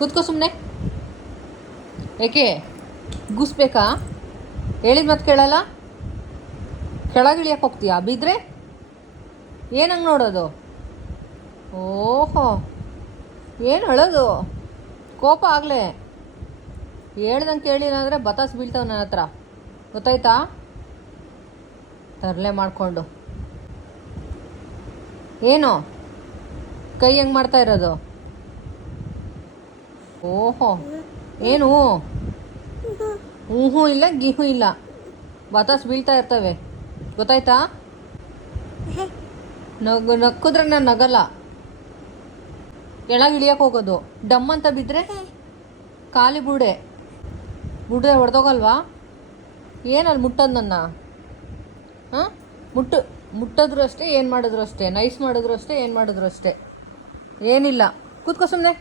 ಕೂತ್ಕೋ ಸುಮ್ಮನೆ. ಏಕೆ ಗುಸ್ಬೇಕಾ? ಹೇಳಿದ ಮತ್ತೆ ಕೇಳಲ್ಲ. ಕೆಳಗಿಳಿಯಕ್ಕೆ ಹೋಗ್ತೀಯಾ? ಬಿದ್ದರೆ ಏನಂಗೆ ನೋಡೋದು? ಓಹೋ, ಏನು ಹೇಳೋದು? ಕೋಪ ಆಗಲೇ ಹೇಳ್ದಂಗೆ ಕೇಳಿಲ್ಲ ಅಂದರೆ ಬತಾಸ್ ಬೀಳ್ತಾವೆ ನನ್ನ ಹತ್ರ, ಗೊತ್ತಾಯ್ತಾ? ತರಲೆ ಮಾಡಿಕೊಂಡು ಏನು ಕೈ ಹೆಂಗೆ ಮಾಡ್ತಾ ಇರೋದು? ಓಹೋ, ಏನು ಹ್ಞೂ ಇಲ್ಲ ಗಿಹು ಇಲ್ಲ, ಬತಾಸ್ ಬೀಳ್ತಾ ಇರ್ತವೆ, ಗೊತ್ತಾಯ್ತಾ? ನಕ್ಕಿದ್ರೆ ನಾನು ನಗಲ್ಲ. ಕೆಳಗೆ ಇಳಿಯಕ್ಕೆ ಹೋಗೋದು, ಡಮ್ ಅಂತ ಬಿದ್ದರೆ ಖಾಲಿ ಬುಡೆ ಹೊಡೆದೋಗಲ್ವಾ? ಏನಲ್ಲಿ ಮುಟ್ಟೋದು ನನ್ನ? ಹಾಂ, ಮುಟ್ಟಿದ್ರು ಅಷ್ಟೇ, ಏನು ಮಾಡಿದ್ರು ಅಷ್ಟೇ, ನೈಸ್ ಮಾಡಿದ್ರು ಅಷ್ಟೇ, ಏನು ಮಾಡಿದ್ರು ಅಷ್ಟೇ, ಏನಿಲ್ಲ. ಕೂತ್ಕೋ ಸುಮ್ಮನೆ.